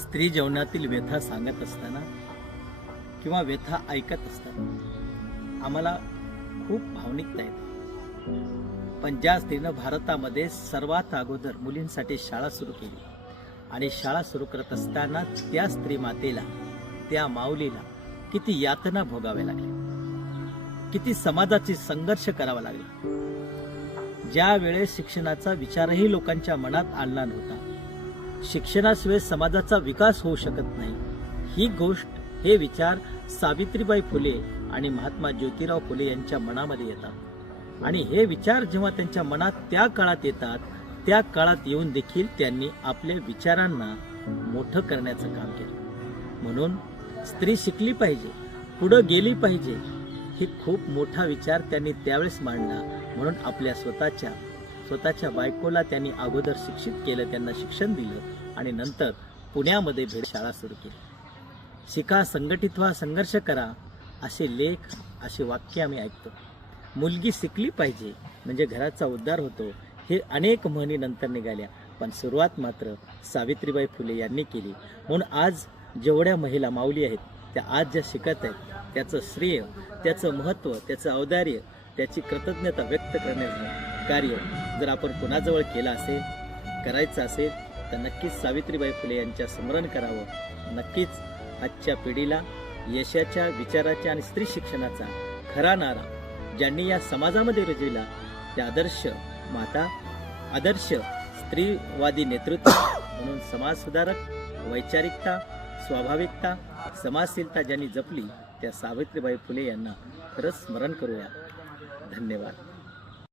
स्त्री जीवनातील व्यथा सांगत असताना किंवा व्यथा ऐकत असताना आम्हाला खूप भावनिकता येते. पण ज्या स्त्रीनं भारतामध्ये सर्वात अगोदर मुलींसाठी शाळा सुरू केली आणि शाळा सुरू करत असताना त्या स्त्री मातेला, त्या माऊलीला किती यातना भोगाव्या लागल्या, किती समाजाची संघर्ष करावा लागला. ज्या वेळेस शिक्षणाचा विचारही लोकांच्या मनात आणला नव्हता, शिक्षणाशिवाय समाजाचा विकास होऊ शकत नाही, ही गोष्ट, हे विचार सावित्रीबाई फुले आणि महात्मा ज्योतिराव फुले यांच्या मनामध्ये येतात. आणि हे विचार जेव्हा त्यांच्या मनात त्या काळात येतात, त्या काळात येऊन देखील त्यांनी आपल्या विचारांना मोठं करण्याचं काम केलं. म्हणून स्त्री शिकली पाहिजे, पुढं गेली पाहिजे, हे खूप मोठा विचार त्यांनी त्यावेळेस मांडला. म्हणून आपल्या स्वतःच्या बायकोला त्यांनी अगोदर शिक्षित केलं, त्यांना शिक्षण दिलं आणि नंतर पुण्यामध्ये भेदशाळा सुरू केली. शिका, संघटित व्हा, संघर्ष करा, असे लेख, असे वाक्य आम्ही ऐकतो. मुलगी शिकली पाहिजे म्हणजे घराचा उद्धार होतो, हे अनेक म्हणी नंतर निघाल्या, पण सुरुवात मात्र सावित्रीबाई फुले यांनी केली. म्हणून आज जेवढ्या महिला माऊली आहेत, त्या आज ज्या शिकत आहेत, त्याचं श्रेय, त्याचं महत्त्व, त्याचं औदार्य, त्याची कृतज्ञता व्यक्त करण्याचं कार्य जर आपण कुणाजवळ केलं असेल, करायचं असेल, तर नक्कीच सावित्रीबाई फुले यांच्या स्मरण करावं. नक्कीच आजच्या पिढीला यशाच्या, विचाराच्या आणि स्त्री शिक्षणाचा खरा नारा ज्यांनी या समाजामध्ये रुजविला, त्या आदर्श माता, आदर्श स्त्रीवादी नेतृत्व म्हणून समाजसुधारक, वैचारिकता, स्वाभाविकता, समाजशीलता ज्यांनी जपली, त्या सावित्रीबाई फुले यांना खरंच स्मरण करूया. धन्यवाद.